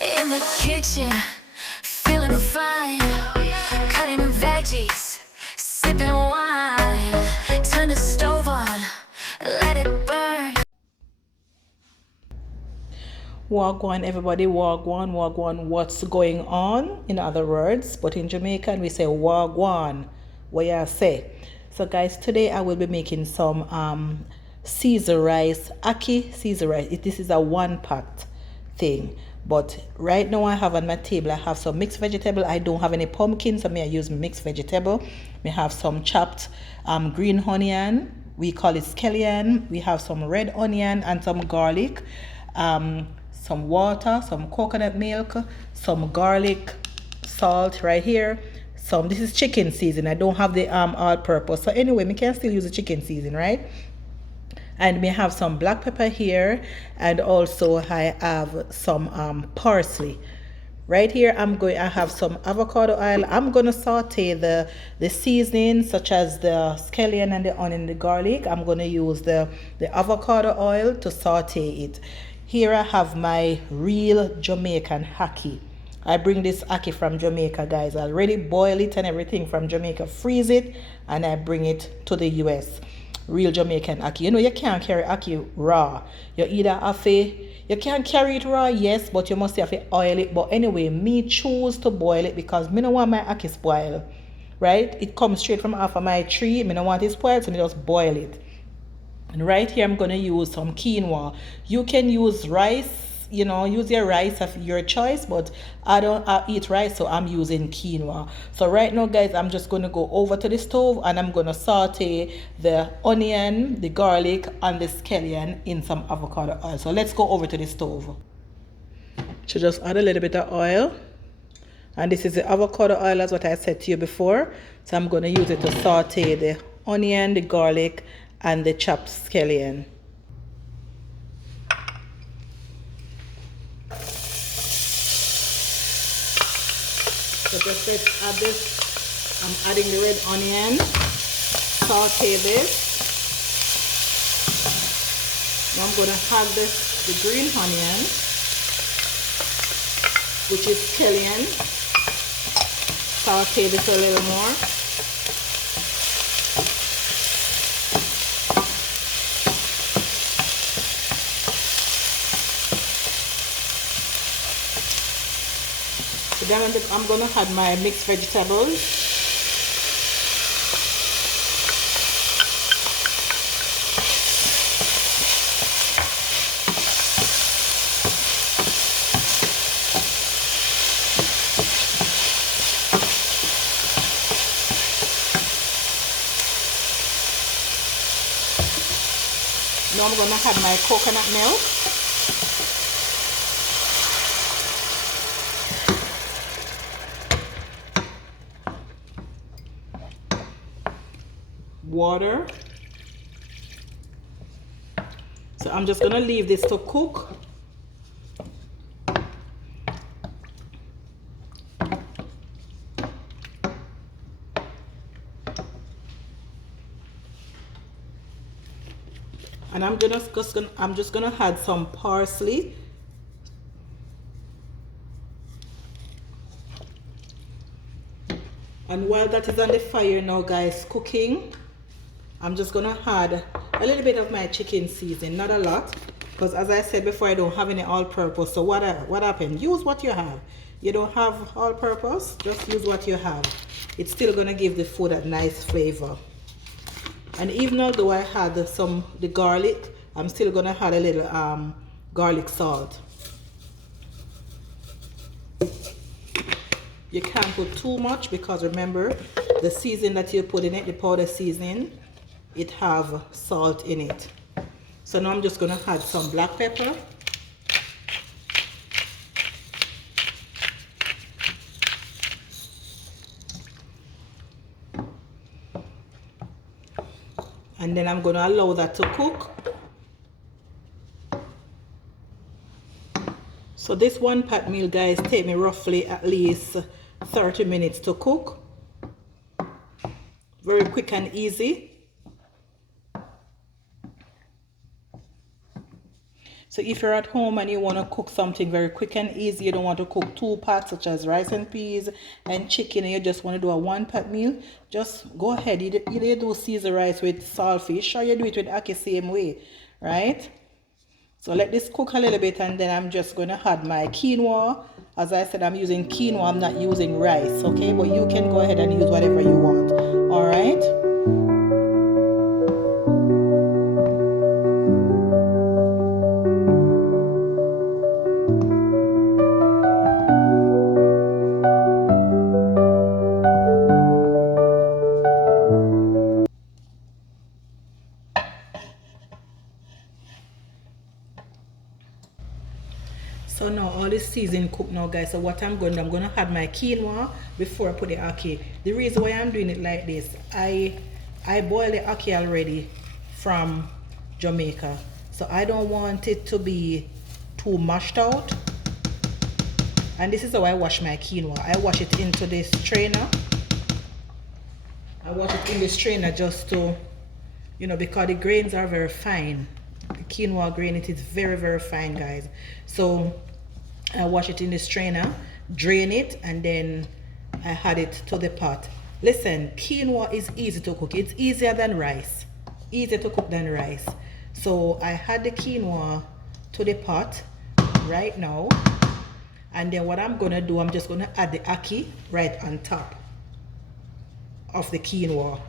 In the kitchen, feeling fine, cutting veggies, sipping wine. Turn the stove on, let it burn. Wagwan, everybody, wagwan, wagwan, what's going on? In other words, but in Jamaican we say wagwan. What you say? So, guys, today I will be making some Caesar rice, Ackee Caesar rice. This is a one-pot thing. But right now I have on my table, I have some mixed vegetable. I don't have any pumpkin, so I use mixed vegetable. We have some chopped green onion. We call it scallion. We have some red onion and some garlic. Some water, some coconut milk, some garlic, salt right here. This is chicken season. I don't have the all purpose. So anyway, we can still use the chicken season, right? And we have some black pepper here, and also I have some parsley. Right here I have some avocado oil. I'm gonna saute the seasoning, such as the scallion and the onion and the garlic. I'm gonna use the avocado oil to saute it. Here I have my real Jamaican ackee. I bring this ackee from Jamaica, guys. I already boil it and everything from Jamaica, freeze it, and I bring it to the US. Real Jamaican ackee. You know, you can't carry ackee raw. You either have to, you can carry it raw, yes, but you must have to oil it. But anyway, me choose to boil it because me don't want my ackee spoil. Right? It comes straight from off of my tree. Me don't want it spoiled, so me just boil it. And right here I'm going to use some quinoa. You can use rice, you know, use your rice of your choice, but I don't eat rice, so I'm using quinoa. So right now, guys, I'm just going to go over to the stove and I'm going to saute the onion, the garlic, and the scallion in some avocado oil. So let's go over to the stove. So just add a little bit of oil. And this is the avocado oil, as what I said to you before. So I'm going to use it to saute the onion, the garlic, and the chopped scallion. So just let's add this. I'm adding the red onion. Saute this. Now I'm going to add the green onion, which is scallion. Saute this a little more. Then I'm going to add my mixed vegetables. Now I'm going to add my coconut milk. Water. So I'm just going to leave this to cook. And I'm just gonna add some parsley. And while that is on the fire now, guys, cooking, I'm just gonna add a little bit of my chicken seasoning, not a lot, because as I said before, I don't have any all-purpose. So what happened? Use what you have. You don't have all-purpose, just use what you have. It's still gonna give the food a nice flavor. And even although I had the garlic, I'm still gonna add a little garlic salt. You can't put too much because remember, the seasoning that you put in it, the powder seasoning, it have salt in it. So now I'm just gonna add some black pepper. And then I'm gonna allow that to cook. So this one pot meal, guys, take me roughly at least 30 minutes to cook. Very quick and easy. So So if you're at home and you want to cook something very quick and easy, you don't want to cook 2 pots such as rice and peas and chicken, and you just want to do a 1-pot meal, just go ahead. Either you do Caesar rice with saltfish or you do it with ackee same way, right? So let this cook a little bit, and then I'm just going to add my quinoa. As I said, I'm using quinoa, I'm not using rice, okay? But you can go ahead and use whatever you want, all right? So now all this season cooked now, guys. So what I'm going to add my quinoa before I put the ackee. The reason why I'm doing it like this, I boil the ackee already from Jamaica. So I don't want it to be too mashed out. And this is how I wash my quinoa. I wash it into this strainer. I wash it in this strainer just to, you know, because the grains are very fine. The quinoa grain, it is very, very fine, guys. So I wash it in the strainer, drain it, and then I add it to the pot. Listen, quinoa is easy to cook. It's easier than rice. Easier to cook than rice. So I add the quinoa to the pot right now. And then what I'm going to do, I'm just going to add the ackee right on top of the quinoa.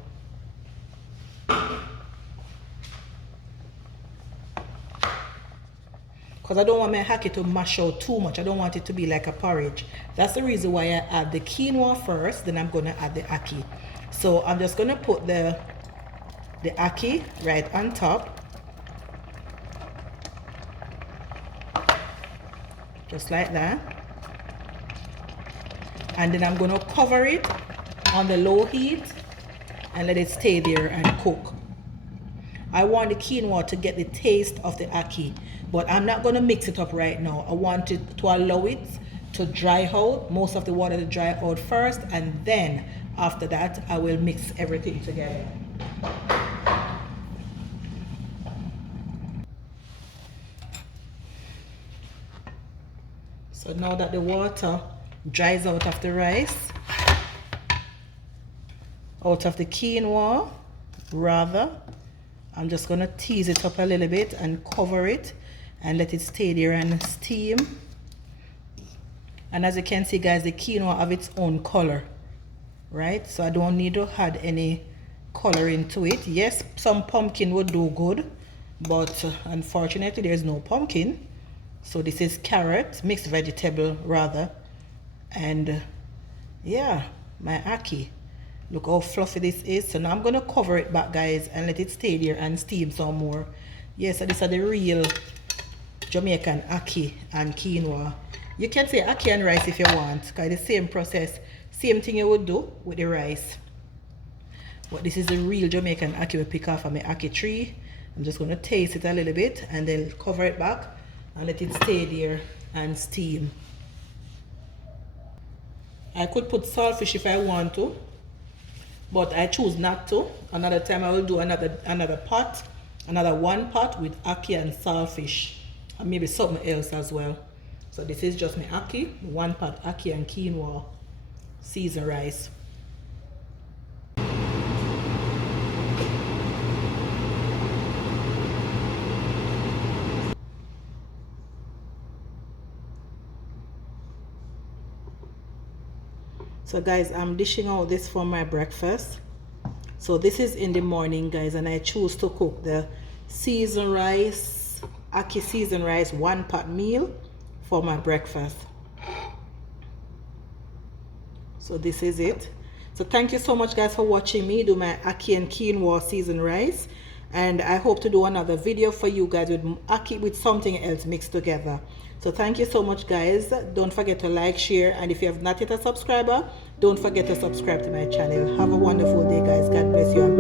Because I don't want my ackee to mash out too much. I don't want it to be like a porridge. That's the reason why I add the quinoa first, then I'm going to add the ackee. So I'm just going to put the ackee right on top. Just like that. And then I'm going to cover it on the low heat and let it stay there and cook. I want the quinoa to get the taste of the ackee, but I'm not going to mix it up right now. I want it to allow it to dry out, most of the water to dry out first, and then after that I will mix everything together. So now that the water dries out of the rice, out of the quinoa rather, I'm just going to tease it up a little bit and cover it and let it stay there and steam. And as you can see, guys, the quinoa have its own color, right? So I don't need to add any color into it. Yes, some pumpkin would do good, but unfortunately there's no pumpkin. So this is carrot, mixed vegetable rather, and yeah, my ackee. Look how fluffy this is. So now I'm going to cover it back, guys, and let it stay there and steam some more. Yes, so these are the real Jamaican ackee and quinoa. You can say ackee and rice if you want, because the same process, same thing you would do with the rice. But this is the real Jamaican ackee we pick off of my ackee tree. I'm just going to taste it a little bit and then cover it back and let it stay there and steam. I could put saltfish if I want to, but I choose not to. Another time I will do another pot, another 1 pot with ackee and saltfish, and maybe something else as well. So this is just my ackee, 1 pot ackee and quinoa seasoned rice. So guys, I'm dishing out this for my breakfast. So this is in the morning, guys, and I choose to cook the seasoned rice, ackee seasoned rice 1 pot meal for my breakfast. So this is it. So thank you so much, guys, for watching me do my ackee and quinoa seasoned rice, and I hope to do another video for you guys with ackee with something else mixed together. So thank you so much, guys. Don't forget to like, share, and if you have not yet a subscriber, don't forget to subscribe to my channel. Have a wonderful day, guys. God bless you.